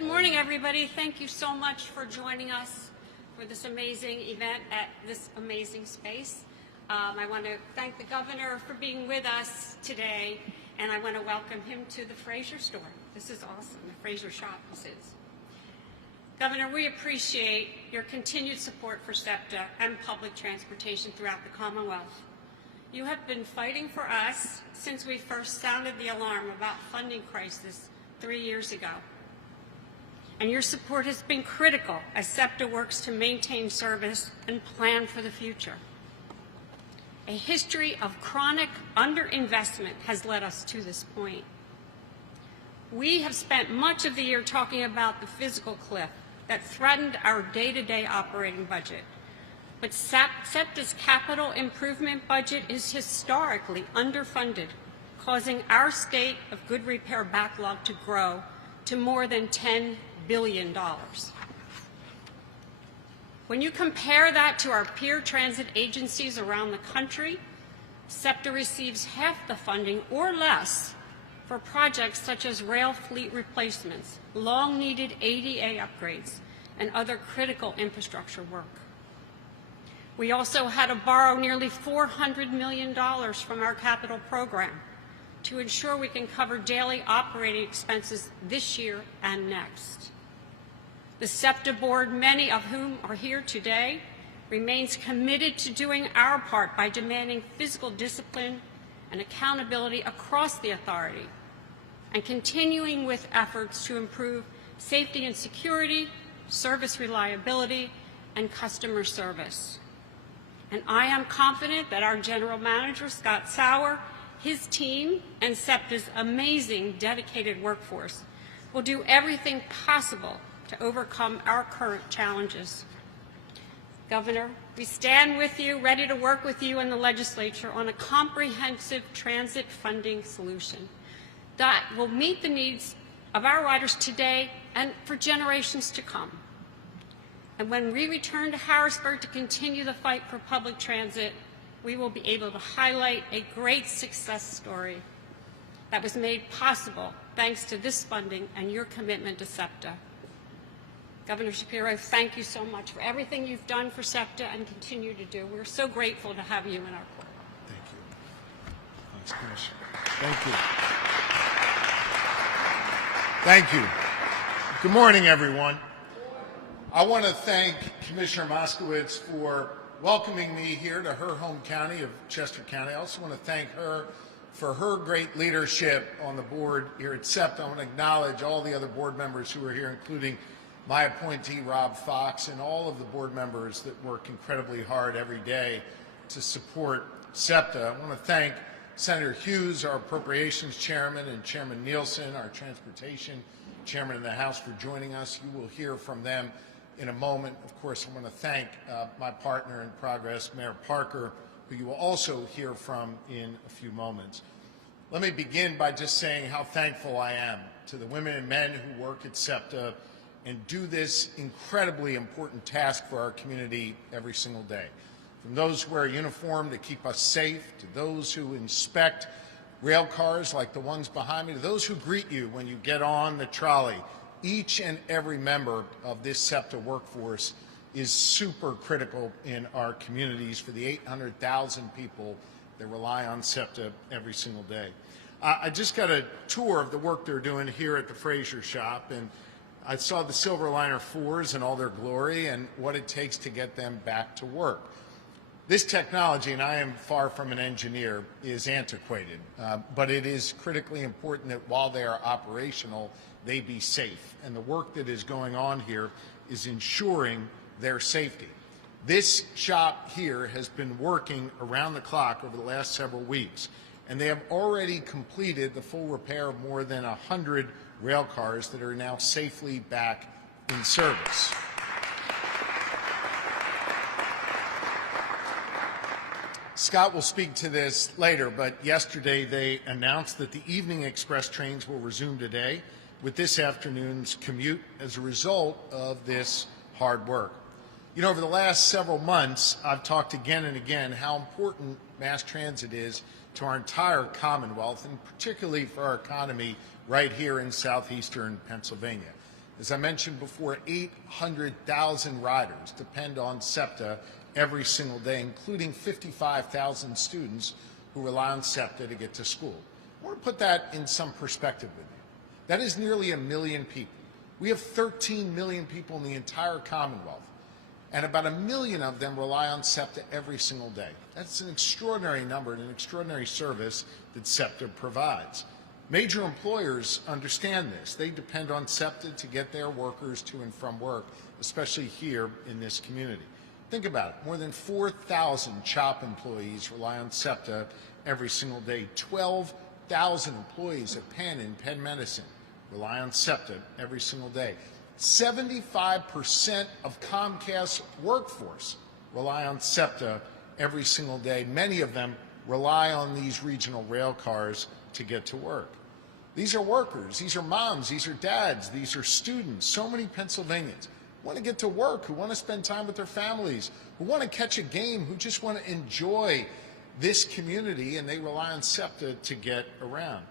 Good morning, everybody. Thank you so much for joining us for this amazing event at this amazing space. I want to thank the governor for being with us today, and I want to welcome him to the Fraser store. This is awesome, the Fraser shop this is. Governor, we appreciate your continued support for SEPTA and public transportation throughout the Commonwealth. You have been fighting for us since we first sounded the alarm about funding crisis 3 years ago. And your support has been critical as SEPTA works to maintain service and plan for the future. A history of chronic underinvestment has led us to this point. We have spent much of the year talking about the physical cliff that threatened our day-to-day operating budget. But SEPTA's capital improvement budget is historically underfunded, causing our state of good repair backlog to grow to more than $10 billion. When you compare that to our peer transit agencies around the country, SEPTA receives half the funding or less for projects such as rail fleet replacements, long-needed ADA upgrades, and other critical infrastructure work. We also had to borrow nearly $400 million from our capital program to ensure we can cover daily operating expenses this year and next. The SEPTA board, many of whom are here today, remains committed to doing our part by demanding physical discipline and accountability across the authority and continuing with efforts to improve safety and security, service reliability, and customer service. And I am confident that our General Manager, Scott Sauer, his team, and SEPTA's amazing dedicated workforce will do everything possible to overcome our current challenges. Governor, we stand with you, ready to work with you and the legislature on a comprehensive transit funding solution that will meet the needs of our riders today and for generations to come. And when we return to Harrisburg to continue the fight for public transit, we will be able to highlight a great success story that was made possible thanks to this funding and your commitment to SEPTA. Governor Shapiro, thank you so much for everything you've done for SEPTA and continue to do. We're so grateful to have you in our court. Thank you. Thanks, Commissioner. Thank you. Thank you. Good morning, everyone. I want to thank Commissioner Moskowitz for welcoming me here to her home county of Chester County. I also want to thank her for her great leadership on the board here at SEPTA. I want to acknowledge all the other board members who are here, including my appointee, Rob Fox, and all of the board members that work incredibly hard every day to support SEPTA. I want to thank Senator Hughes, our Appropriations Chairman, and Chairman Nielsen, our Transportation Chairman in the House, for joining us. You will hear from them in a moment. Of course, I want to thank my partner in progress, Mayor Parker, who you will also hear from in a few moments. Let me begin by just saying how thankful I am to the women and men who work at SEPTA and do this incredibly important task for our community every single day. From those who wear a uniform to keep us safe, to those who inspect rail cars like the ones behind me, to those who greet you when you get on the trolley, each and every member of this SEPTA workforce is super critical in our communities for the 800,000 people that rely on SEPTA every single day. I just got a tour of the work they're doing here at the Fraser shop, and I saw the Silverliner 4s in all their glory and what it takes to get them back to work. This technology, and I am far from an engineer, is antiquated, but it is critically important that while they are operational, they be safe. And the work that is going on here is ensuring their safety. This shop here has been working around the clock over the last several weeks, and they have already completed the full repair of more than 100 rail cars that are now safely back in service. Scott will speak to this later, but yesterday they announced that the evening express trains will resume today with this afternoon's commute as a result of this hard work. You know, over the last several months, I've talked again and again how important mass transit is to our entire Commonwealth, and particularly for our economy right here in southeastern Pennsylvania. As I mentioned before, 800,000 riders depend on SEPTA every single day, including 55,000 students who rely on SEPTA to get to school. I want to put that in some perspective with you. That is nearly 1 million people. We have 13 million people in the entire Commonwealth, and about 1 million of them rely on SEPTA every single day. That's an extraordinary number and an extraordinary service that SEPTA provides. Major employers understand this. They depend on SEPTA to get their workers to and from work, especially here in this community. Think about it. More than 4,000 CHOP employees rely on SEPTA every single day. 12,000 employees at Penn and Penn Medicine rely on SEPTA every single day. 75% of Comcast's workforce rely on SEPTA every single day. Many of them rely on these regional rail cars to get to work. These are workers, these are moms, these are dads, these are students. So many Pennsylvanians who want to get to work, who want to spend time with their families, who want to catch a game, who just want to enjoy this community, and they rely on SEPTA to get around.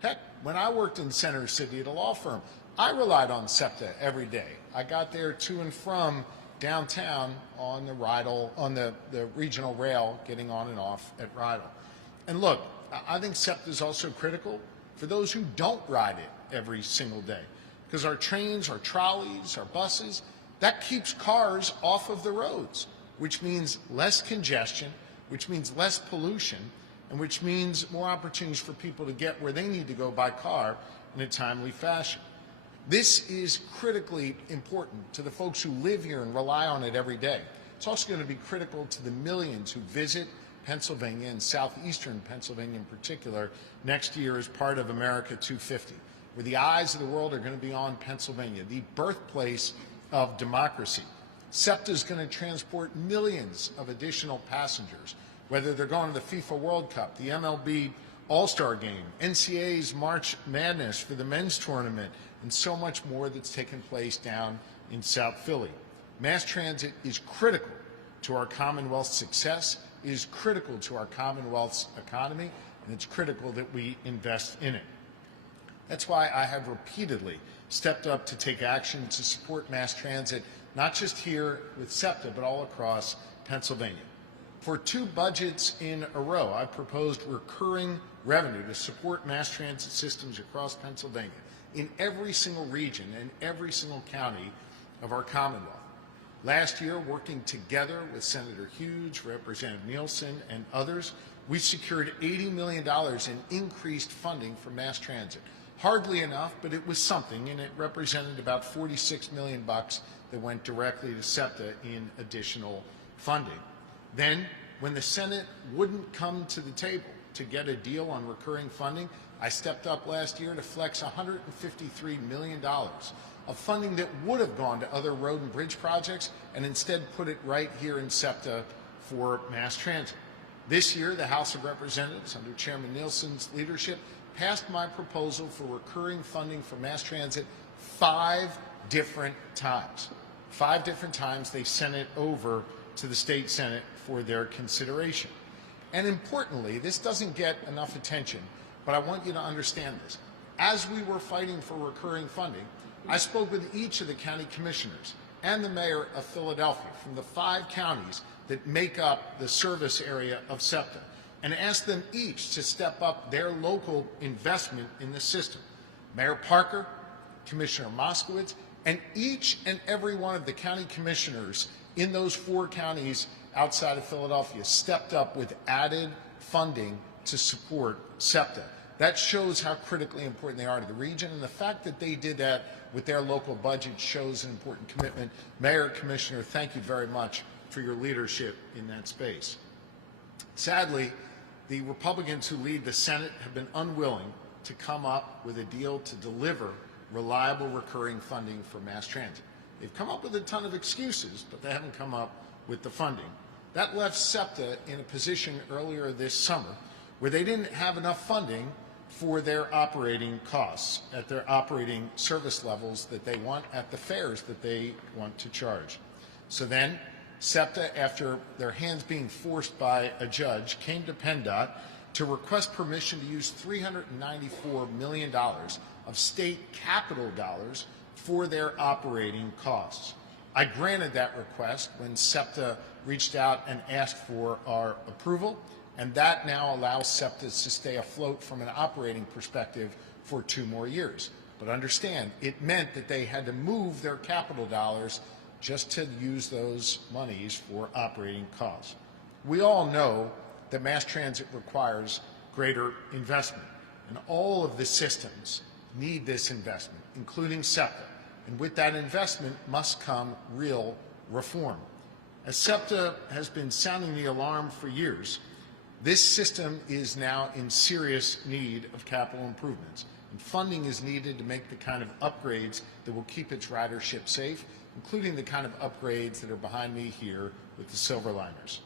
Heck, when I worked in Center City at a law firm, I relied on SEPTA every day. I got there to and from downtown on the regional rail, getting on and off at Rydell. And look, I think SEPTA is also critical for those who don't ride it every single day, because our trains, our trolleys, our buses, that keeps cars off of the roads, which means less congestion, which means less pollution, and which means more opportunities for people to get where they need to go by car in a timely fashion. This is critically important to the folks who live here and rely on it every day. It's also going to be critical to the millions who visit Pennsylvania and southeastern Pennsylvania in particular next year as part of America 250, where the eyes of the world are going to be on Pennsylvania, the birthplace of democracy. SEPTA is going to transport millions of additional passengers, whether they're going to the FIFA World Cup, the MLB All-Star Game, NCAA's March Madness for the men's tournament, and so much more that's taken place down in South Philly. Mass transit is critical to our Commonwealth's success. It is critical to our Commonwealth's economy, and it's critical that we invest in it. That's why I have repeatedly stepped up to take action to support mass transit, not just here with SEPTA, but all across Pennsylvania. For 2 budgets in a row, I proposed recurring revenue to support mass transit systems across Pennsylvania in every single region and every single county of our Commonwealth. Last year, working together with Senator Hughes, Representative Nielsen, and others, we secured $80 million in increased funding for mass transit. Hardly enough, but it was something, and it represented about $46 million that went directly to SEPTA in additional funding. Then, when the Senate wouldn't come to the table to get a deal on recurring funding, I stepped up last year to flex $153 million of funding that would have gone to other road and bridge projects, and instead put it right here in SEPTA for mass transit. This year, the House of Representatives, under Chairman Nielsen's leadership, passed my proposal for recurring funding for mass transit 5 different times. 5 different times they sent it over to the state Senate for their consideration. And importantly, this doesn't get enough attention, but I want you to understand this. As we were fighting for recurring funding, I spoke with each of the county commissioners and the mayor of Philadelphia from the 5 counties that make up the service area of SEPTA, and asked them each to step up their local investment in the system. Mayor Parker, Commissioner Moskowitz, and each and every one of the county commissioners in those 4 counties outside of Philadelphia stepped up with added funding to support SEPTA. That shows how critically important they are to the region, and the fact that they did that with their local budget shows an important commitment. Mayor, Commissioner, thank you very much for your leadership in that space. Sadly, the Republicans who lead the Senate have been unwilling to come up with a deal to deliver reliable recurring funding for mass transit. They've come up with a ton of excuses, but they haven't come up with the funding. That left SEPTA in a position earlier this summer where they didn't have enough funding for their operating costs, at their operating service levels that they want, at the fares that they want to charge. So then, SEPTA, after their hands being forced by a judge, came to PennDOT to request permission to use $394 million of state capital dollars for their operating costs. I granted that request when SEPTA reached out and asked for our approval, and that now allows SEPTA to stay afloat from an operating perspective for 2 more years. But understand, it meant that they had to move their capital dollars just to use those monies for operating costs. We all know that mass transit requires greater investment, and all of the systems need this investment, including SEPTA. And with that investment must come real reform. As SEPTA has been sounding the alarm for years, this system is now in serious need of capital improvements, and funding is needed to make the kind of upgrades that will keep its ridership safe, including the kind of upgrades that are behind me here with the Silverliners.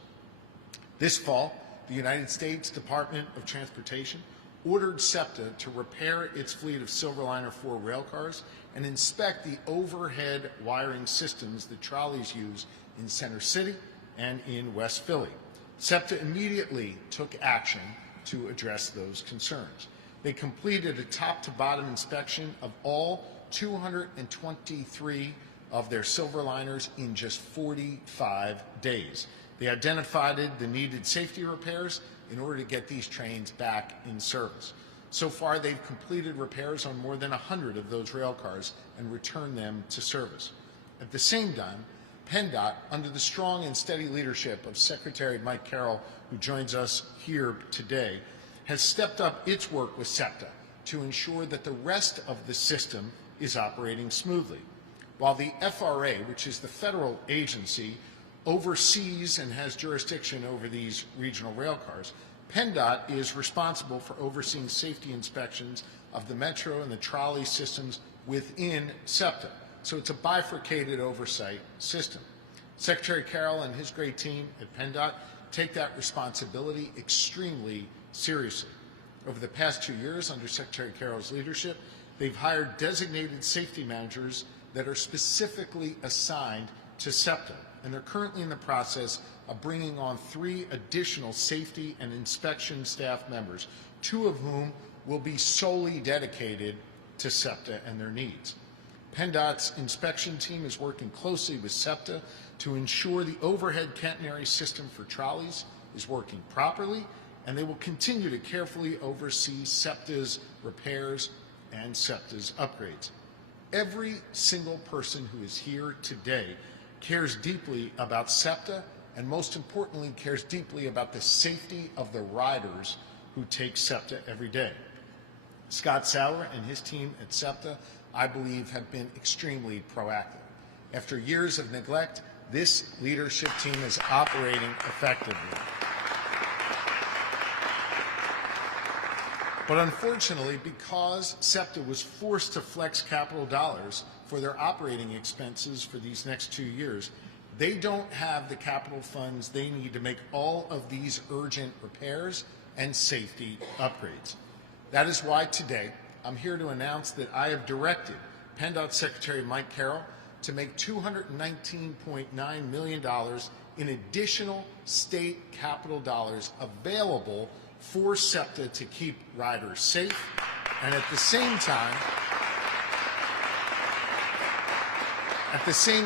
This fall, the United States Department of Transportation ordered SEPTA to repair its fleet of Silverliner 4 railcars and inspect the overhead wiring systems that trolleys use in Center City and in West Philly. SEPTA immediately took action to address those concerns. They completed a top-to-bottom inspection of all 223 of their Silverliners in just 45 days. They identified the needed safety repairs in order to get these trains back in service. So far, they've completed repairs on more than 100 of those rail cars and returned them to service. At the same time, PennDOT, under the strong and steady leadership of Secretary Mike Carroll, who joins us here today, has stepped up its work with SEPTA to ensure that the rest of the system is operating smoothly. While the FRA, which is the federal agency, oversees and has jurisdiction over these regional rail cars, PennDOT is responsible for overseeing safety inspections of the metro and the trolley systems within SEPTA. So it's a bifurcated oversight system. Secretary Carroll and his great team at PennDOT take that responsibility extremely seriously. Over the past 2 years, under Secretary Carroll's leadership, they've hired designated safety managers that are specifically assigned to SEPTA, and they're currently in the process of bringing on 3 additional safety and inspection staff members, 2 of whom will be solely dedicated to SEPTA and their needs. PennDOT's inspection team is working closely with SEPTA to ensure the overhead catenary system for trolleys is working properly, and they will continue to carefully oversee SEPTA's repairs and SEPTA's upgrades. Every single person who is here today cares deeply about SEPTA, and most importantly, cares deeply about the safety of the riders who take SEPTA every day. Scott Sauer and his team at SEPTA, I believe, have been extremely proactive. After years of neglect, this leadership team is operating effectively. But unfortunately, because SEPTA was forced to flex capital dollars for their operating expenses for these next 2 years, they don't have the capital funds they need to make all of these urgent repairs and safety upgrades. That is why today I'm here to announce that I have directed PennDOT Secretary Mike Carroll to make $219.9 million in additional state capital dollars available for SEPTA to keep riders safe, and at the same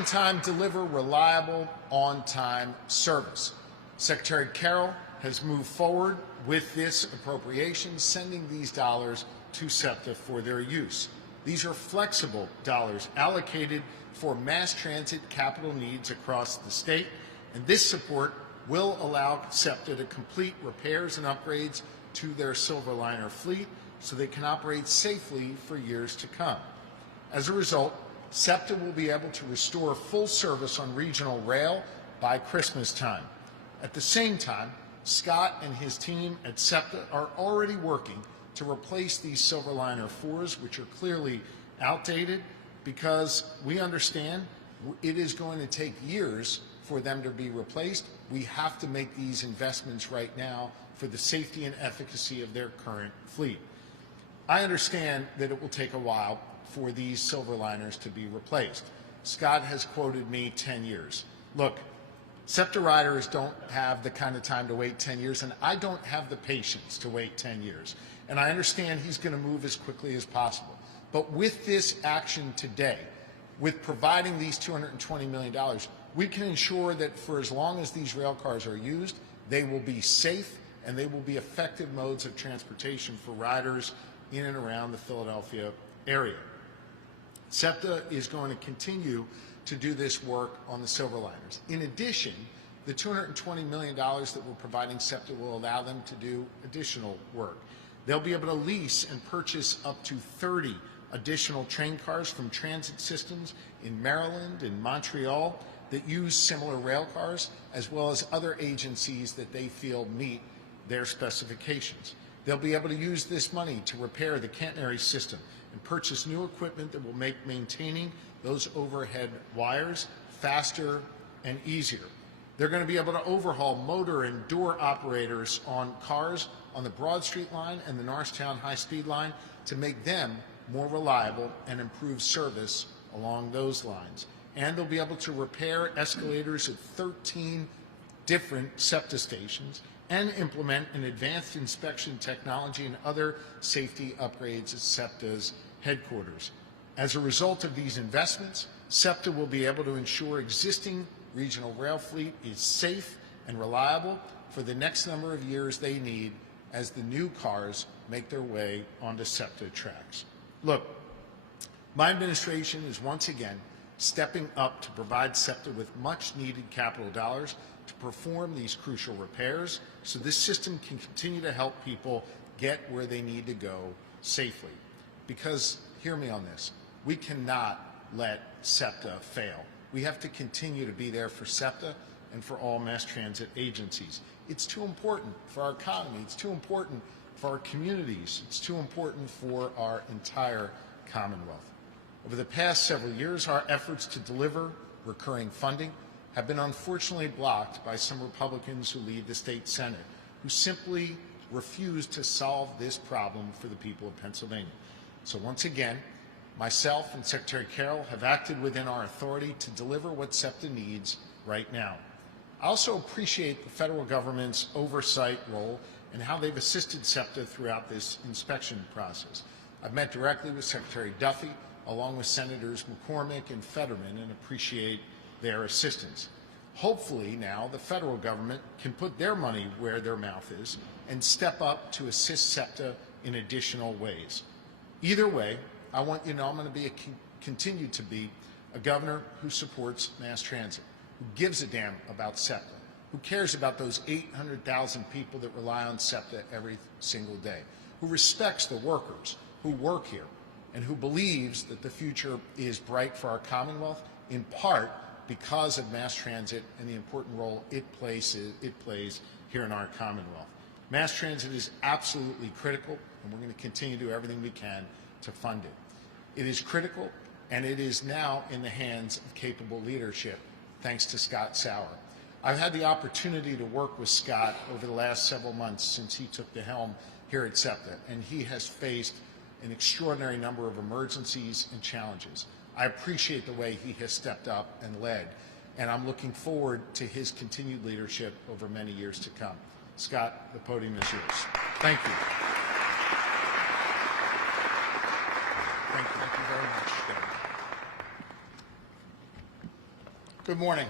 time deliver reliable, on-time service. Secretary Carroll has moved forward with this appropriation, sending these dollars to SEPTA for their use. These are flexible dollars allocated for mass transit capital needs across the state, and this support will allow SEPTA to complete repairs and upgrades to their Silverliner fleet so they can operate safely for years to come. As a result, SEPTA will be able to restore full service on regional rail by Christmas time. At the same time, Scott and his team at SEPTA are already working to replace these Silverliner 4s, which are clearly outdated, because we understand it is going to take years for them to be replaced. We have to make these investments right now for the safety and efficacy of their current fleet. I understand that it will take a while for these Silverliners to be replaced. Scott has quoted me 10 years. Look, SEPTA riders don't have the kind of time to wait 10 years, and I don't have the patience to wait 10 years. And I understand he's going to move as quickly as possible. But with this action today, with providing these $220 million, we can ensure that for as long as these rail cars are used, they will be safe and they will be effective modes of transportation for riders in and around the Philadelphia area. SEPTA is going to continue to do this work on the Silverliners. In addition, the $220 million that we're providing SEPTA will allow them to do additional work. They'll be able to lease and purchase up to 30 additional train cars from transit systems in Maryland and Montreal that use similar rail cars, as well as other agencies that they feel meet their specifications. They'll be able to use this money to repair the catenary system and purchase new equipment that will make maintaining those overhead wires faster and easier. They're going to be able to overhaul motor and door operators on cars on the Broad Street line and the Norristown high-speed line to make them more reliable and improve service along those lines. And they'll be able to repair escalators at 13 different SEPTA stations and implement an advanced inspection technology and other safety upgrades at SEPTA's headquarters. As a result of these investments, SEPTA will be able to ensure existing regional rail fleet is safe and reliable for the next number of years they need as the new cars make their way onto SEPTA tracks. Look, my administration is once again stepping up to provide SEPTA with much needed capital dollars to perform these crucial repairs so this system can continue to help people get where they need to go safely. Because, hear me on this, we cannot let SEPTA fail. We have to continue to be there for SEPTA and for all mass transit agencies. It's too important for our economy. It's too important for our communities. It's too important for our entire Commonwealth. Over the past several years, our efforts to deliver recurring funding have been unfortunately blocked by some Republicans who lead the state Senate, who simply refuse to solve this problem for the people of Pennsylvania. So once again, myself and Secretary Carroll have acted within our authority to deliver what SEPTA needs right now. I also appreciate the federal government's oversight role and how they've assisted SEPTA throughout this inspection process. I've met directly with Secretary Duffy, along with Senators McCormick and Fetterman, and appreciate their assistance. Hopefully now the federal government can put their money where their mouth is and step up to assist SEPTA in additional ways. Either way, I want you to know I'm going to continue to be a governor who supports mass transit, who gives a damn about SEPTA, who cares about those 800,000 people that rely on SEPTA every single day, who respects the workers who work here, and who believes that the future is bright for our Commonwealth, in part because of mass transit and the important role it plays here in our Commonwealth. Mass transit is absolutely critical, and we're going to continue to do everything we can to fund it. It is critical, and it is now in the hands of capable leadership, thanks to Scott Sauer. I've had the opportunity to work with Scott over the last several months since he took the helm here at SEPTA, and he has faced an extraordinary number of emergencies and challenges. I appreciate the way he has stepped up and led, and I'm looking forward to his continued leadership over many years to come. Scott, the podium is yours. Thank you. Thank you very much. Good morning.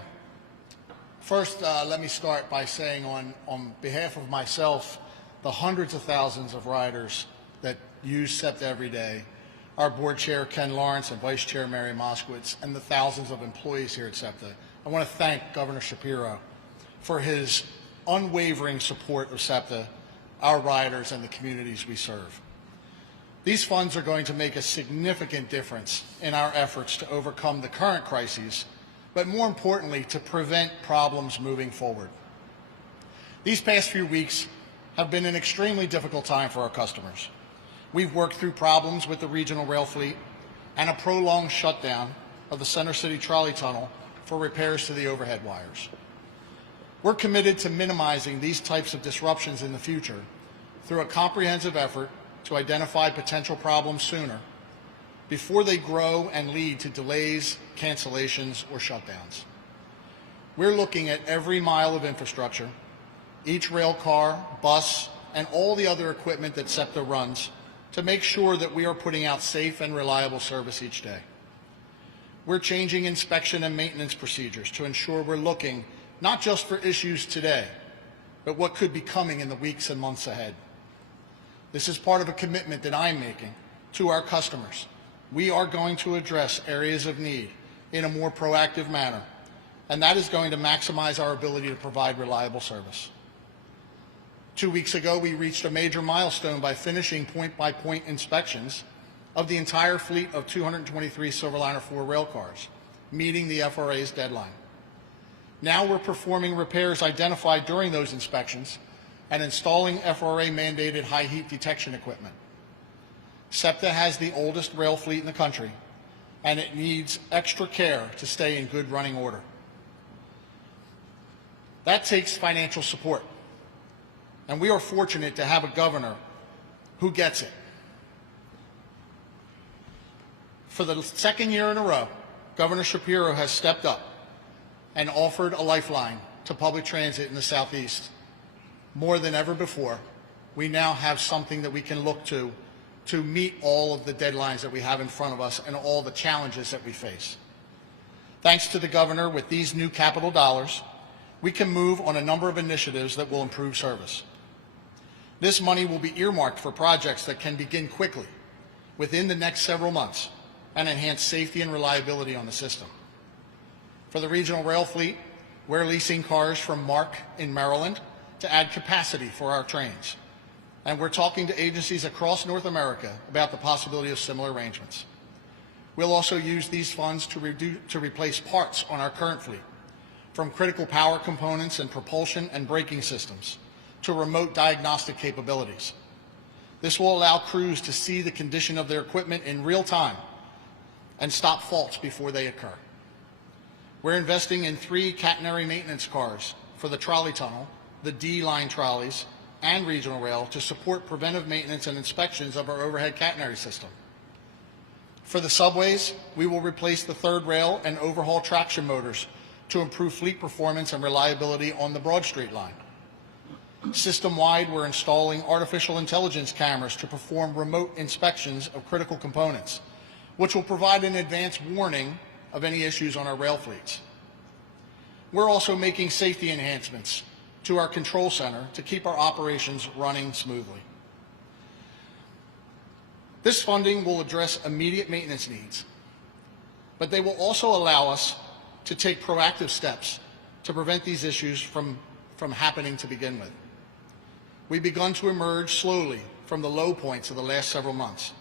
First, let me start by saying on behalf of myself, the hundreds of thousands of riders that use SEPTA every day, our board chair, Ken Lawrence, and vice chair, Mary Moskowitz, and the thousands of employees here at SEPTA, I want to thank Governor Shapiro for his unwavering support of SEPTA, our riders, and the communities we serve. These funds are going to make a significant difference in our efforts to overcome the current crises, but more importantly, to prevent problems moving forward. These past few weeks have been an extremely difficult time for our customers. We've worked through problems with the regional rail fleet and a prolonged shutdown of the Center City Trolley Tunnel for repairs to the overhead wires. We're committed to minimizing these types of disruptions in the future through a comprehensive effort to identify potential problems sooner before they grow and lead to delays, cancellations, or shutdowns. We're looking at every mile of infrastructure, each rail car, bus, and all the other equipment that SEPTA runs to make sure that we are putting out safe and reliable service each day. We're changing inspection and maintenance procedures to ensure we're looking not just for issues today, but what could be coming in the weeks and months ahead. This is part of a commitment that I'm making to our customers. We are going to address areas of need in a more proactive manner, and that is going to maximize our ability to provide reliable service. 2 weeks ago, we reached a major milestone by finishing point-by-point inspections of the entire fleet of 223 Silverliner 4 rail cars, meeting the FRA's deadline. Now we're performing repairs identified during those inspections and installing FRA-mandated high heat detection equipment. SEPTA has the oldest rail fleet in the country, and it needs extra care to stay in good running order. That takes financial support, and we are fortunate to have a governor who gets it. For the second year in a row, Governor Shapiro has stepped up and offered a lifeline to public transit in the Southeast. More than ever before, we now have something that we can look to meet all of the deadlines that we have in front of us and all the challenges that we face. Thanks to the governor, with these new capital dollars, we can move on a number of initiatives that will improve service. This money will be earmarked for projects that can begin quickly, within the next several months, and enhance safety and reliability on the system. For the regional rail fleet, we're leasing cars from Mark in Maryland to add capacity for our trains. And we're talking to agencies across North America about the possibility of similar arrangements. We'll also use these funds to replace parts on our current fleet, from critical power components and propulsion and braking systems to remote diagnostic capabilities. This will allow crews to see the condition of their equipment in real time and stop faults before they occur. We're investing in 3 catenary maintenance cars for the trolley tunnel, the D-line trolleys, and regional rail to support preventive maintenance and inspections of our overhead catenary system. For the subways, we will replace the third rail and overhaul traction motors to improve fleet performance and reliability on the Broad Street line. System-wide, we're installing artificial intelligence cameras to perform remote inspections of critical components, which will provide an advance warning of any issues on our rail fleets. We're also making safety enhancements to our control center to keep our operations running smoothly. This funding will address immediate maintenance needs, but they will also allow us to take proactive steps to prevent these issues from happening to begin with. We've begun to emerge slowly from the low points of the last several months,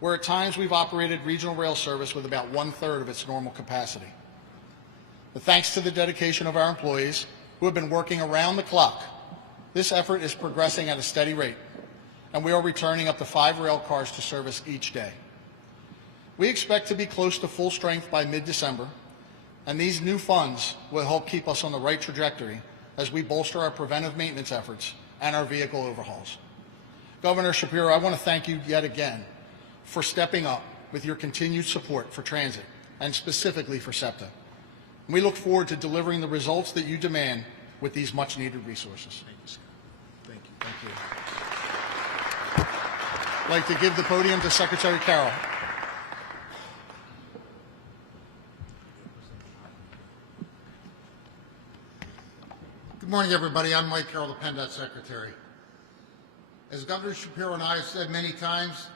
where at times we've operated regional rail service with about 1/3 of its normal capacity. But thanks to the dedication of our employees, who have been working around the clock, this effort is progressing at a steady rate, and we are returning up to 5 rail cars to service each day. We expect to be close to full strength by mid-December, and these new funds will help keep us on the right trajectory as we bolster our preventive maintenance efforts and our vehicle overhauls. Governor Shapiro, I want to thank you yet again for stepping up with your continued support for transit, and specifically for SEPTA. We look forward to delivering the results that you demand with these much-needed resources. Thank you, Scott. Thank you. Thank you. I'd like to give the podium to Secretary Carroll. Good morning, everybody. I'm Mike Carroll, the PennDOT Secretary. As Governor Shapiro and I have said many times,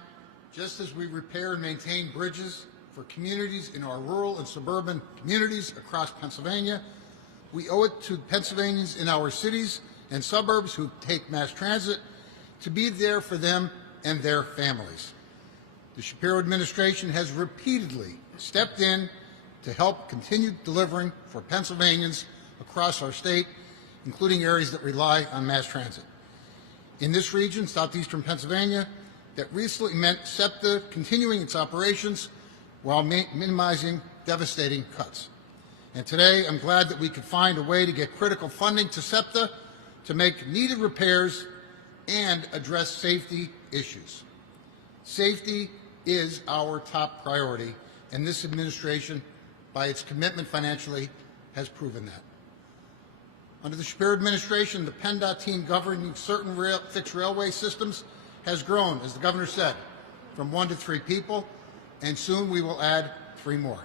just as we repair and maintain bridges for communities in our rural and suburban communities across Pennsylvania, we owe it to Pennsylvanians in our cities and suburbs who take mass transit to be there for them and their families. The Shapiro administration has repeatedly stepped in to help continue delivering for Pennsylvanians across our state, including areas that rely on mass transit. In this region, southeastern Pennsylvania, that recently meant SEPTA continuing its operations while minimizing devastating cuts. And today, I'm glad that we could find a way to get critical funding to SEPTA to make needed repairs and address safety issues. Safety is our top priority, and this administration, by its commitment financially, has proven that. Under the Shapiro administration, the PennDOT team governing certain fixed railway systems has grown, as the governor said, from 1 to 3 people, and soon we will add 3 more.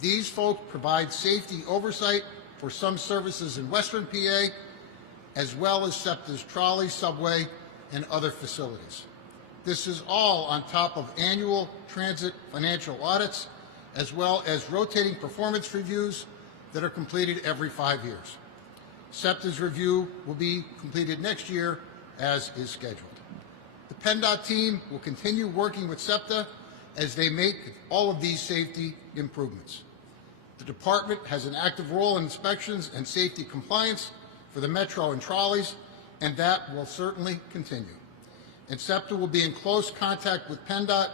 These folks provide safety oversight for some services in Western PA, as well as SEPTA's trolley, subway, and other facilities. This is all on top of annual transit financial audits, as well as rotating performance reviews that are completed every 5 years. SEPTA's review will be completed next year, as is scheduled. The PennDOT team will continue working with SEPTA as they make all of these safety improvements. The department has an active role in inspections and safety compliance for the Metro and trolleys, and that will certainly continue. And SEPTA will be in close contact with PennDOT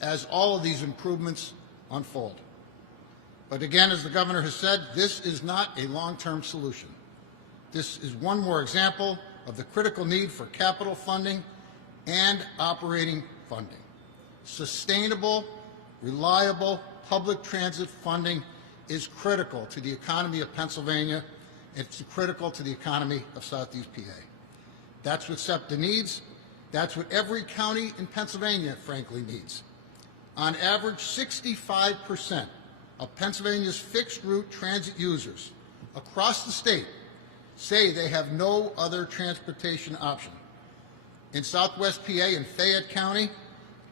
as all of these improvements unfold. But again, as the governor has said, this is not a long-term solution. This is one more example of the critical need for capital funding and operating funding. Sustainable, reliable public transit funding is critical to the economy of Pennsylvania. It's critical to the economy of Southeast PA. That's what SEPTA needs. That's what every county in Pennsylvania, frankly, needs. On average, 65% of Pennsylvania's fixed-route transit users across the state say they have no other transportation option. In Southwest PA and Fayette County,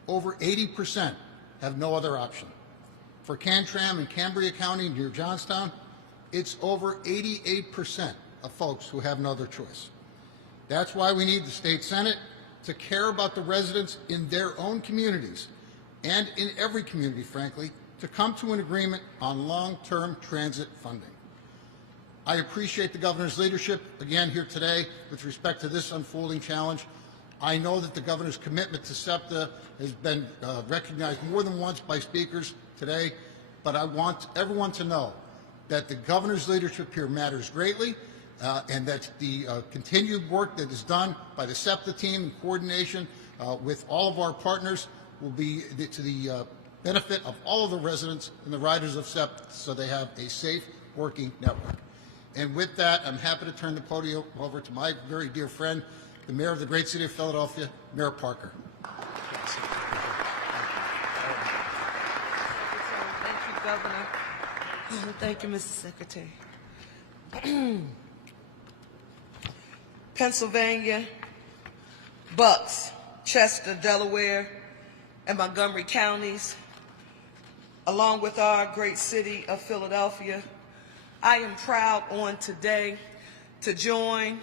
over 80% have no other option. For Cantram in Cambria County near Johnstown, it's over 88% of folks who have no other choice. That's why we need the state Senate to care about the residents in their own communities and in every community, frankly, to come to an agreement on long-term transit funding. I appreciate the governor's leadership again here today with respect to this unfolding challenge. I know that the governor's commitment to SEPTA has been recognized more than once by speakers today, but I want everyone to know that the governor's leadership here matters greatly, and that the continued work that is done by the SEPTA team in coordination with all of our partners will be to the benefit of all of the residents and the riders of SEPTA, so they have a safe working network. And with that, I'm happy to turn the podium over to my very dear friend, the mayor of the great city of Philadelphia, Mayor Parker. Thank you, Governor. Thank you, Mr. Secretary. Pennsylvania, Bucks, Chester, Delaware, and Montgomery counties, along with our great city of Philadelphia, I am proud on today to join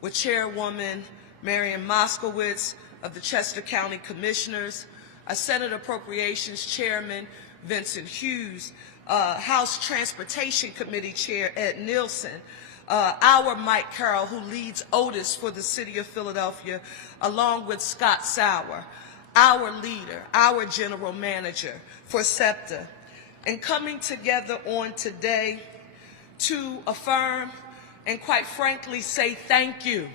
with Chairwoman Marian Moskowitz of the Chester County Commissioners, Senate Appropriations Chairman Vincent Hughes, House Transportation Committee Chair Ed Nielsen, our Mike Carroll, who leads Otis for the city of Philadelphia, along with Scott Sauer, our leader, our general manager for SEPTA, and coming together on today to affirm and quite frankly say thank you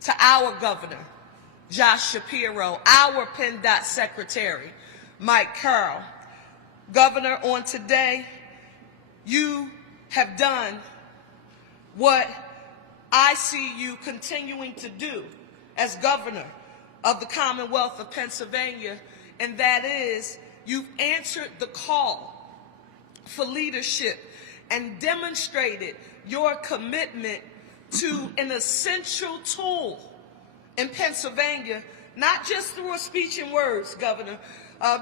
to our governor, Josh Shapiro, our PennDOT secretary, Mike Carroll. Governor, on today, you have done what I see you continuing to do as governor of the Commonwealth of Pennsylvania, and that is you've answered the call for leadership and demonstrated your commitment to an essential tool in Pennsylvania, not just through a speech and words, Governor,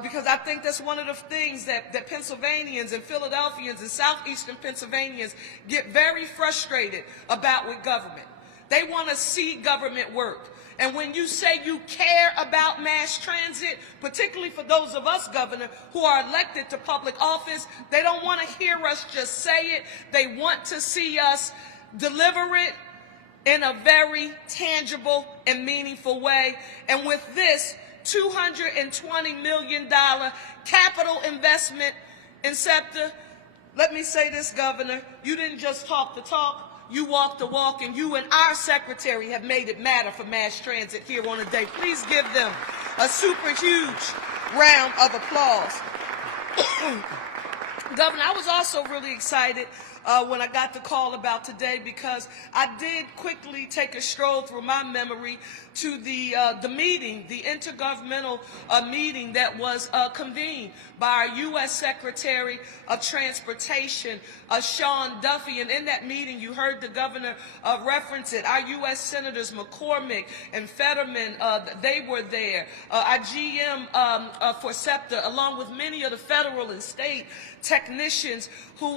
because I think that's one of the things that Pennsylvanians and Philadelphians and southeastern Pennsylvanians get very frustrated about with government. They want to see government work. And when you say you care about mass transit, particularly for those of us, Governor, who are elected to public office, they don't want to hear us just say it. They want to see us deliver it in a very tangible and meaningful way. And with this $220 million capital investment in SEPTA, let me say this, Governor, you didn't just talk the talk. You walk the walk, and you and our secretary have made it matter for mass transit here on the day. Please give them a super huge round of applause. Governor, I was also really excited when I got the call about today, because I did quickly take a stroll through my memory to the meeting, the intergovernmental meeting that was convened by our U.S. Secretary of Transportation, Sean Duffy. And in that meeting, you heard the governor reference it. Our U.S. Senators McCormick and Fetterman, they were there. Our GM for SEPTA, along with many of the federal and state technicians who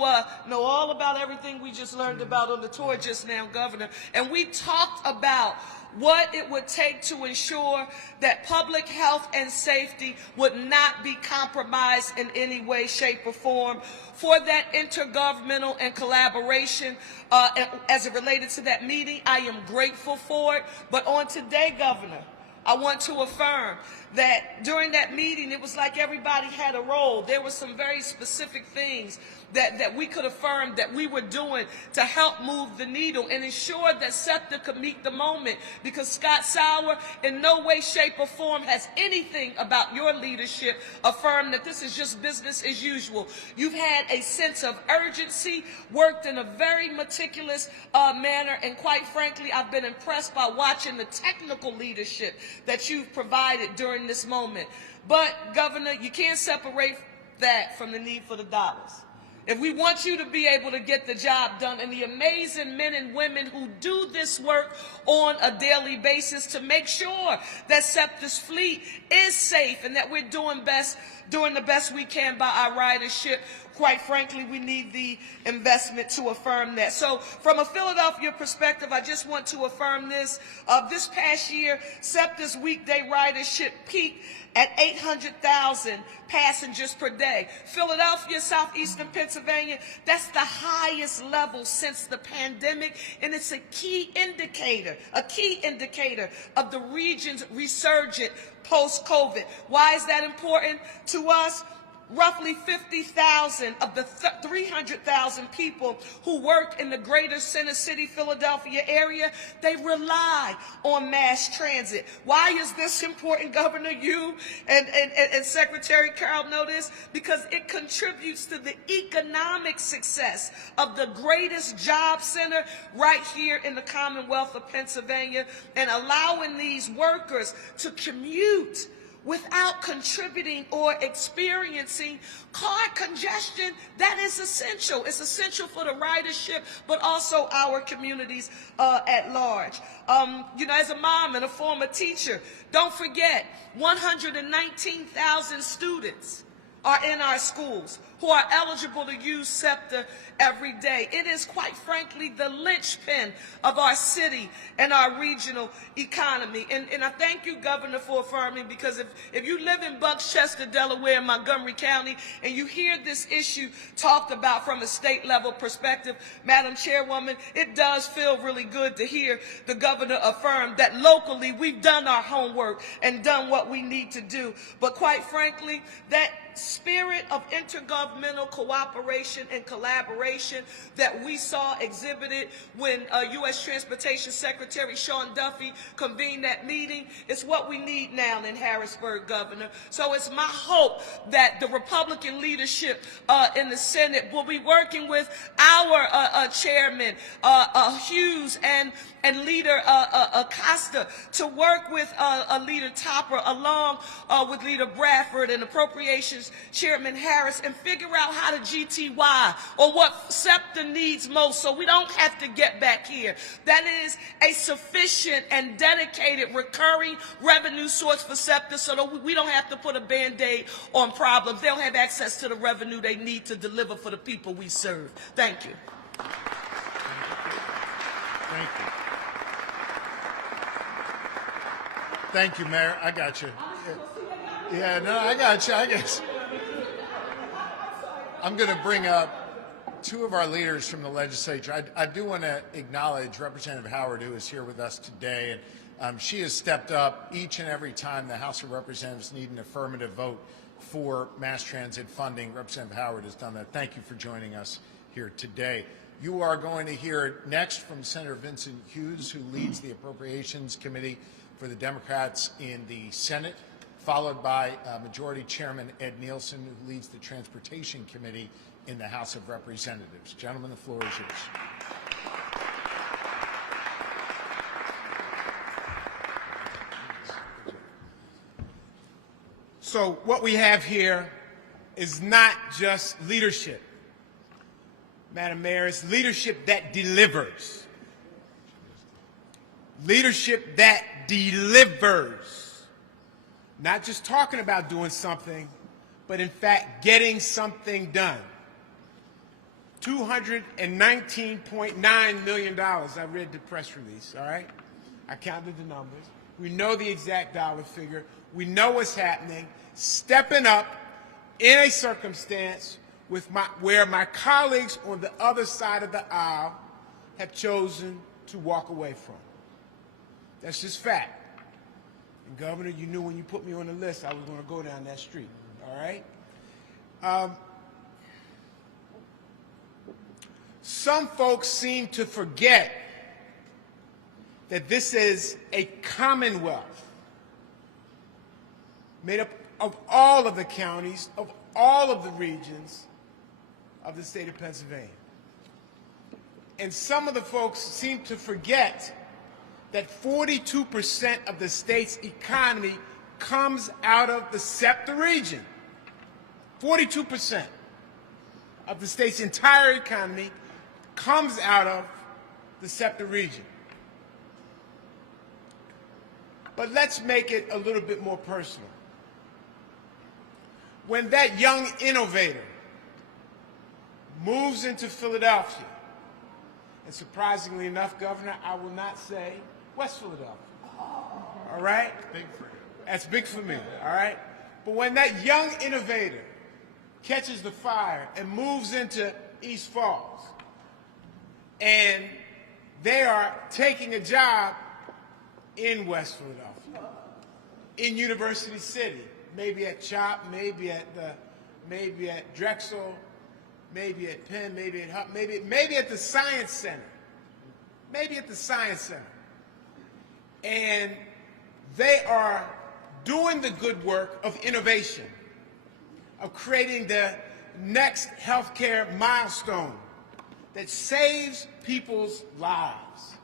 know all about everything we just learned about on the tour just now, Governor. And we talked about what it would take to ensure that public health and safety would not be compromised in any way, shape, or form. For that intergovernmental and collaboration as it related to that meeting, I am grateful for it. But on today, Governor, I want to affirm that during that meeting, it was like everybody had a role. There were some very specific things that we could affirm that we were doing to help move the needle and ensure that SEPTA could meet the moment, because Scott Sauer in no way, shape, or form has anything about your leadership affirm that this is just business as usual. You've had a sense of urgency, worked in a very meticulous manner, and quite frankly, I've been impressed by watching the technical leadership that you've provided during this moment. But, Governor, you can't separate that from the need for the dollars. If we want you to be able to get the job done, and the amazing men and women who do this work on a daily basis to make sure that SEPTA's fleet is safe and that we're doing the best we can by our ridership, quite frankly, we need the investment to affirm that. So from a Philadelphia perspective, I just want to affirm this. This past year, SEPTA's weekday ridership peaked at 800,000 passengers per day. Philadelphia, southeastern Pennsylvania, that's the highest level since the pandemic, and it's a key indicator of the region's resurgent post-COVID. Why is that important to us? Roughly 50,000 of the 300,000 people who work in the greater Center City, Philadelphia area, they rely on mass transit. Why is this important, Governor? You and Secretary Carroll know this, because it contributes to the economic success of the greatest job center right here in the Commonwealth of Pennsylvania, and allowing these workers to commute without contributing or experiencing car congestion. That is essential. It's essential for the ridership, but also our communities at large. As a mom and a former teacher, don't forget 119,000 students are in our schools who are eligible to use SEPTA every day. It is, quite frankly, the linchpin of our city and our regional economy. And I thank you, Governor, for affirming, because if you live in Buckchester, Delaware, Montgomery County, and you hear this issue talked about from a state-level perspective, Madam Chairwoman, it does feel really good to hear the governor affirm that locally we've done our homework and done what we need to do. But quite frankly, that spirit of intergovernmental cooperation and collaboration that we saw exhibited when U.S. Transportation Secretary Sean Duffy convened that meeting is what we need now in Harrisburg, Governor. So it's my hope that the Republican leadership in the Senate will be working with our chairman, Hughes, and Leader Acosta, to work with Leader Topper, along with Leader Bradford and Appropriations Chairman Harris, and figure out how to GTY, or what SEPTA needs most, so we don't have to get back here. That is a sufficient and dedicated recurring revenue source for SEPTA, so that we don't have to put a Band-Aid on problems. They'll have access to the revenue they need to deliver for the people we serve. Thank you. Thank you. Thank you, Mayor. I got you. Yeah, no, I got you. I guess I'm going to bring up two of our leaders from the legislature. I do want to acknowledge Representative Howard, who is here with us today, and she has stepped up each and every time the House of Representatives need an affirmative vote for mass transit funding. Representative Howard has done that. Thank you for joining us here today. You are going to hear next from Senator Vincent Hughes, who leads the Appropriations Committee for the Democrats in the Senate. followed by Majority Chairman Ed Nielsen, who leads the Transportation Committee in the House of Representatives. Gentlemen, the floor is yours. So what we have here is not just leadership, Madam Mayor, it's leadership that delivers. Leadership that delivers. Not just talking about doing something, but in fact getting something done. $219.9 million, I read the press release, all right? I counted the numbers. We know the exact dollar figure. We know what's happening. Stepping up in a circumstance where my colleagues on the other side of the aisle have chosen to walk away from. That's just fact. And Governor, you knew when you put me on the list I was going to go down that street, all right? Some folks seem to forget that this is a commonwealth made up of all of the counties, of all of the regions of the state of Pennsylvania. And some of the folks seem to forget that 42% of the state's economy comes out of the SEPTA region. 42% of the state's entire economy comes out of the SEPTA region. But let's make it a little bit more personal. When that young innovator moves into Philadelphia, and surprisingly enough, Governor, I will not say West Philadelphia. All right? Big for you. That's big for me, all right? But when that young innovator catches the fire and moves into East Falls, and they are taking a job in West Philadelphia, in University City, maybe at CHOP, maybe at Drexel, maybe at Penn, maybe at Huff, maybe at the Science Center, and they are doing the good work of innovation, of creating the next healthcare milestone that saves people's lives.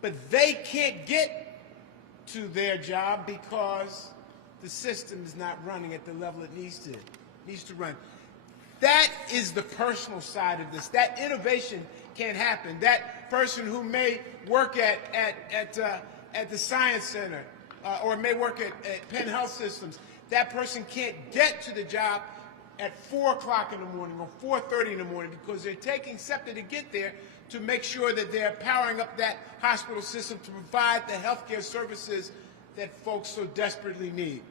But they can't get to their job because the system is not running at the level it needs to run. That is the personal side of this. That innovation can't happen. That person who may work at the Science Center or may work at Penn Health Systems, that person can't get to the job at 4 o'clock in the morning or 4:30 in the morning because they're taking SEPTA to get there to make sure that they're powering up that hospital system to provide the healthcare services that folks so desperately need.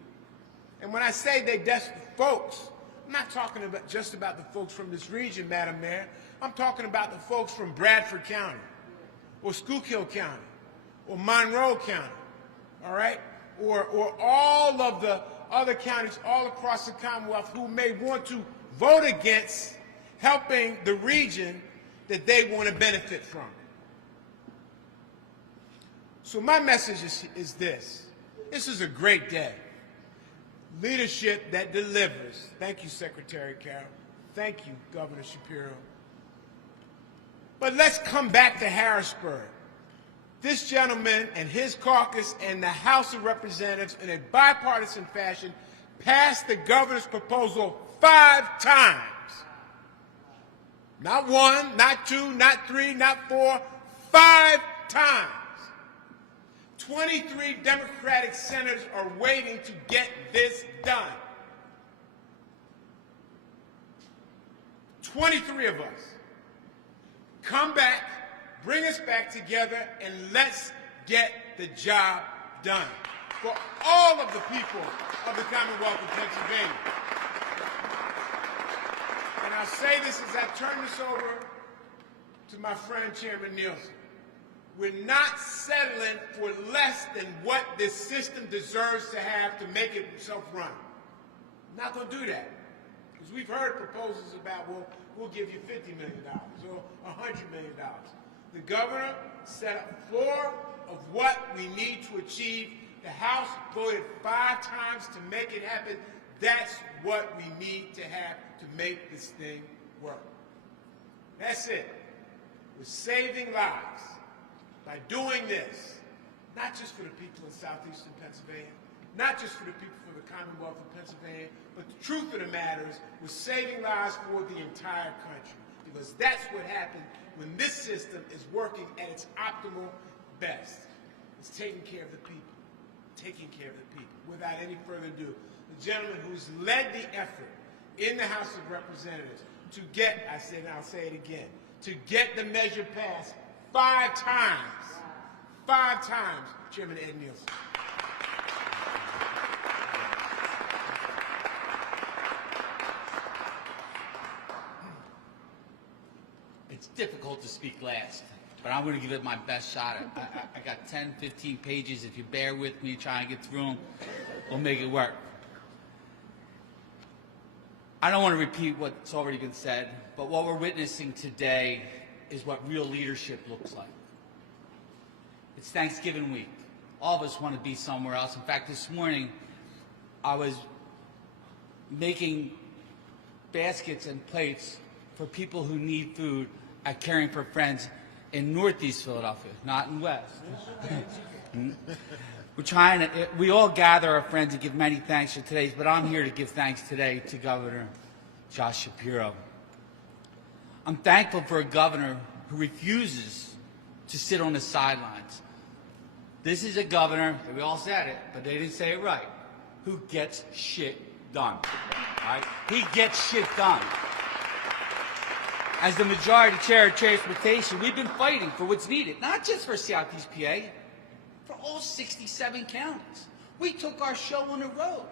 And when I say they desperate folks, I'm not talking about just about the folks from this region, Madam Mayor. I'm talking about the folks from Bradford County or Schuylkill County or Monroe County, all right? Or all of the other counties all across the Commonwealth who may want to vote against helping the region that they want to benefit from. So my message is this. This is a great day. Leadership that delivers. Thank you, Secretary Carroll. Thank you, Governor Shapiro. But let's come back to Harrisburg. This gentleman and his caucus and the House of Representatives in a bipartisan fashion passed the governor's proposal 5 times. Not 1, not 2, not 3, not 4, 5 times. 23 Democratic senators are waiting to get this done. 23 of us. Come back, bring us back together, and let's get the job done for all of the people of the Commonwealth of Pennsylvania. And I'll say this as I turn this over to my friend Chairman Nielsen. We're not settling for less than what this system deserves to have to make it self-run. We're not going to do that. Because we've heard proposals about, well, we'll give you $50 million or $100 million. The governor set a floor of what we need to achieve to The House voted 5 times to make it happen. That's what we need to have to make this thing work. That's it. We're saving lives by doing this, not just for the people in southeastern Pennsylvania, not just for the people of the Commonwealth of Pennsylvania, but the truth of the matter is we're saving lives for the entire country, because that's what happens when this system is working at its optimal best. It's taking care of the people, taking care of the people. Without any further ado, the gentleman who's led the effort in the House of Representatives to get, I said and I'll say it again, to get the measure passed 5 times, Chairman Ed Nielsen. It's difficult to speak last, but I'm going to give it my best shot. I got 10, 15 pages. If you bear with me, try and get through them, we'll make it work. I don't want to repeat what's already been said, but what we're witnessing today is what real leadership looks like. It's Thanksgiving week. All of us want to be somewhere else. In fact, this morning, I was making baskets and plates for people who need food at Caring for Friends in Northeast Philadelphia, not in West. We all gather our friends and give many thanks for today's, but I'm here to give thanks today to Governor Josh Shapiro. I'm thankful for a governor who refuses to sit on the sidelines. This is a governor, we all said it, but they didn't say it right, who gets shit done. Right? He gets shit done. As the majority chair of transportation, we've been fighting for what's needed, not just for Southeast PA, for all 67 counties. We took our show on the road.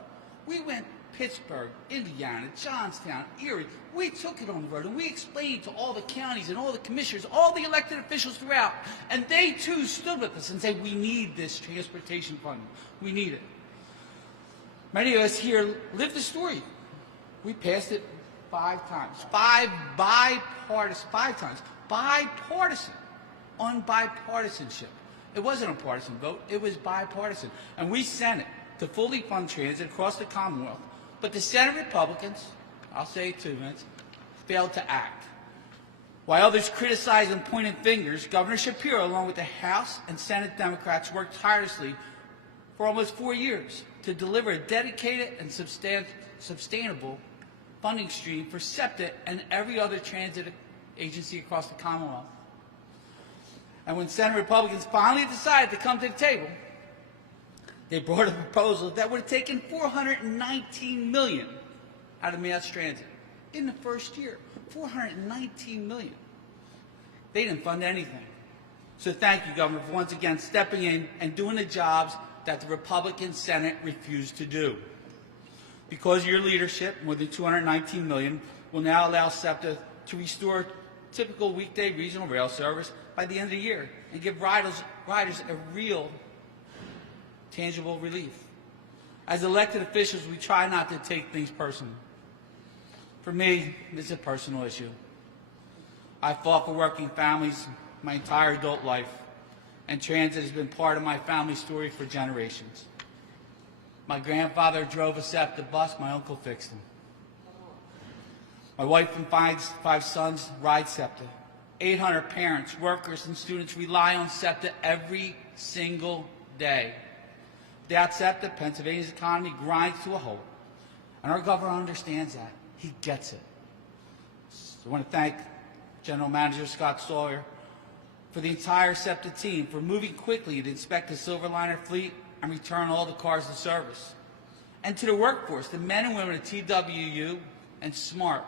We went Pittsburgh, Indiana, Johnstown, Erie. We took it on the road, and we explained to all the counties and all the commissioners, all the elected officials throughout, and they too stood with us and said, we need this transportation fund. We need it. Many of us here live the story. We passed it 5 times. 5 times. Bipartisan. On bipartisanship. It wasn't a partisan vote. It was bipartisan. And we sent it to fully fund transit across the Commonwealth. But the Senate Republicans, I'll say it 2 minutes, failed to act. While others criticized and pointed fingers, Governor Shapiro, along with the House and Senate Democrats, worked tirelessly for almost 4 years to deliver a dedicated and sustainable funding stream for SEPTA and every other transit agency across the Commonwealth. And when Senate Republicans finally decided to come to the table, they brought a proposal that would have taken $419 million out of mass transit in the first year. $419 million. They didn't fund anything. So thank you, Governor, for once again stepping in and doing the jobs that the Republican Senate refused to do. Because of your leadership, more than $219 million will now allow SEPTA to restore typical weekday regional rail service by the end of the year and give riders a real, tangible relief. As elected officials, we try not to take things personally. For me, this is a personal issue. I fought for working families my entire adult life, and transit has been part of my family story for generations. My grandfather drove a SEPTA bus. My uncle fixed them. My wife and 5 sons ride SEPTA. 800 parents, workers, and students rely on SEPTA every single day. Without SEPTA, Pennsylvania's economy grinds to a halt. And our governor understands that. He gets it. So I want to thank General Manager Scott Sawyer for the entire SEPTA team for moving quickly to inspect the Silverliner fleet and return all the cars to service. And to the workforce, the men and women at TWU and SMART,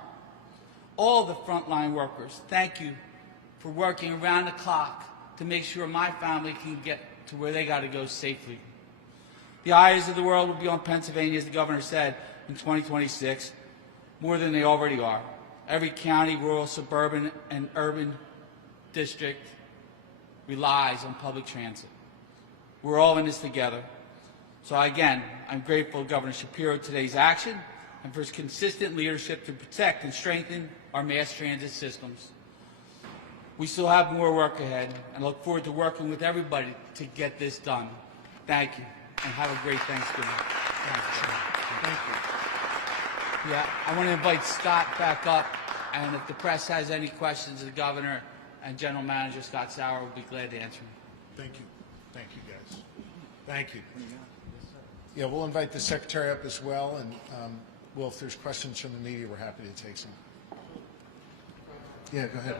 all the frontline workers, thank you for working around the clock to make sure my family can get to where they got to go safely. The eyes of the world will be on Pennsylvania, as the governor said, in 2026, more than they already are. Every county, rural, suburban, and urban district relies on public transit. We're all in this together. So again, I'm grateful to Governor Shapiro for today's action and for his consistent leadership to protect and strengthen our mass transit systems. We still have more work ahead and look forward to working with everybody to get this done. Thank you. and have a great Thanksgiving. Thank you. Yeah, I want to invite Scott back up, and if the press has any questions of the governor and General Manager Scott Sauer, will be glad to answer them. Thank you. Thank you, guys. Thank you. Yeah, we'll invite the Secretary up as well, and well, if there's questions from the media, we're happy to take some. Yeah, go ahead.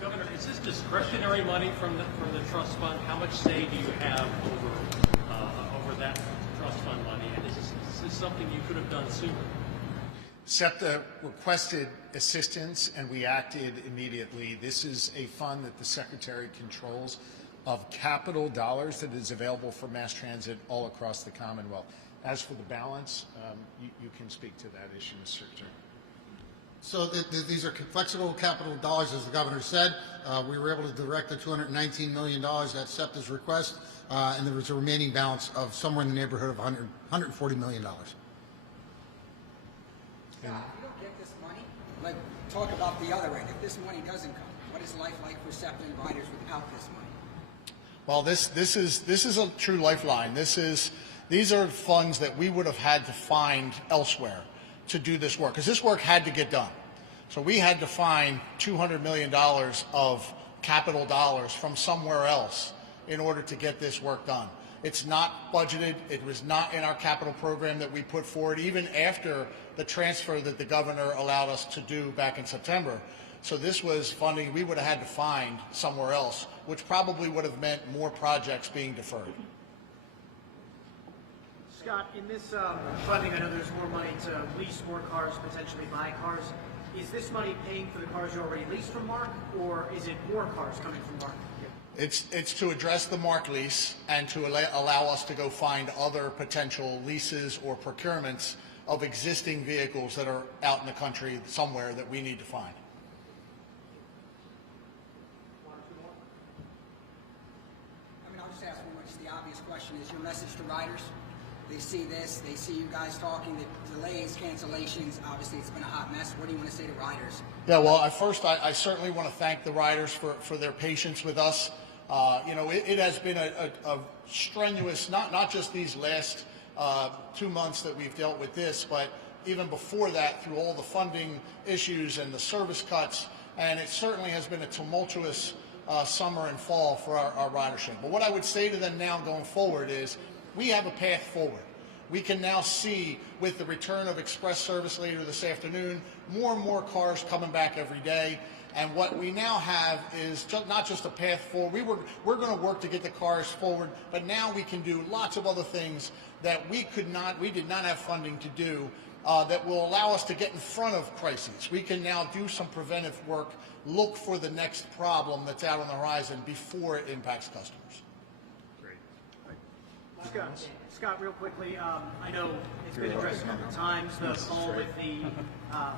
Governor, is this discretionary money from the trust fund? How much say do you have over that trust fund money? And is this something you could have done sooner? SEPTA requested assistance, and we acted immediately. This is a fund that the Secretary controls of capital dollars that is available for mass transit all across the Commonwealth. As for the balance, you can speak to that issue, Mr. Secretary. So these are flexible capital dollars, as the governor said. We were able to direct the $219 million at SEPTA's request, and there was a remaining balance of somewhere in the neighborhood of $140 million. Scott, if you don't get this money, like, talk about the other end. If this money doesn't come, what is life like for SEPTA and riders without this money? Well, this is a true lifeline. These are funds that we would have had to find elsewhere to do this work, because this work had to get done. So we had to find $200 million of capital dollars from somewhere else in order to get this work done. It's not budgeted. It was not in our capital program that we put forward, even after the transfer that the governor allowed us to do back in September. So this was funding we would have had to find somewhere else, which probably would have meant more projects being deferred. Scott, in this funding, I know there's more money to lease more cars, potentially buy cars. Is this money paying for the cars you already leased from Mark, or is it more cars coming from Mark? It's to address the Mark lease and to allow us to go find other potential leases or procurements of existing vehicles that are out in the country somewhere that we need to find. I mean, I'll just ask one, just the obvious question is your message to riders. They see this, they see you guys talking, the delays, cancellations, obviously it's been a hot mess. What do you want to say to riders? Yeah, well, I certainly want to thank the riders for their patience with us. You know, it has been a strenuous, not just these last 2 months that we've dealt with this, but even before that, through all the funding issues and the service cuts, and it certainly has been a tumultuous summer and fall for our ridership. But what I would say to them now going forward is, we have a path forward. We can now see, with the return of express service later this afternoon, more and more cars coming back every day. And what we now have is not just a path forward. We're going to work to get the cars forward, but now we can do lots of other things that we did not have funding to do, that will allow us to get in front of crises. We can now do some preventive work, look for the next problem that's out on the horizon before it impacts customers. Scott, real quickly, I know it's been addressed a couple of times, the call with the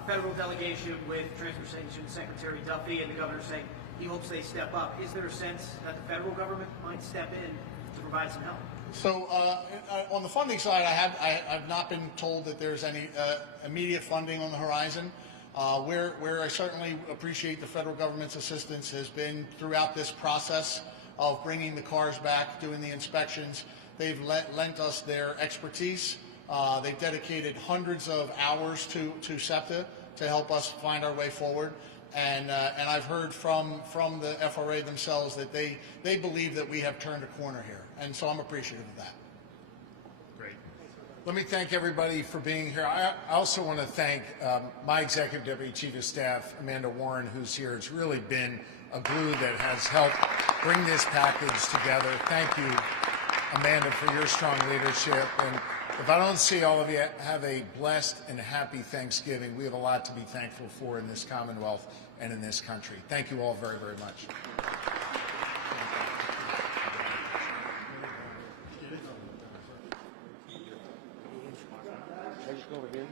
federal delegation with Transportation Secretary Duffy and the governor saying he hopes they step up. Is there a sense that the federal government might step in to provide some help? So on the funding side, I've not been told that there's any immediate funding on the horizon. Where I certainly appreciate the federal government's assistance has been throughout this process of bringing the cars back, doing the inspections. They've lent us their expertise. They've dedicated hundreds of hours to SEPTA to help us find our way forward. And I've heard from the FRA themselves that they believe that we have turned a corner here. And so I'm appreciative of that. Great. Let me thank everybody for being here. I also want to thank my Executive Deputy Chief of Staff, Amanda Warren, who's here. It's really been a glue that has helped bring this package together. Thank you, Amanda, for your strong leadership. And if I don't see all of you have a blessed and happy Thanksgiving, we have a lot to be thankful for in this Commonwealth and in this country. Thank you all very, very much. Go over here.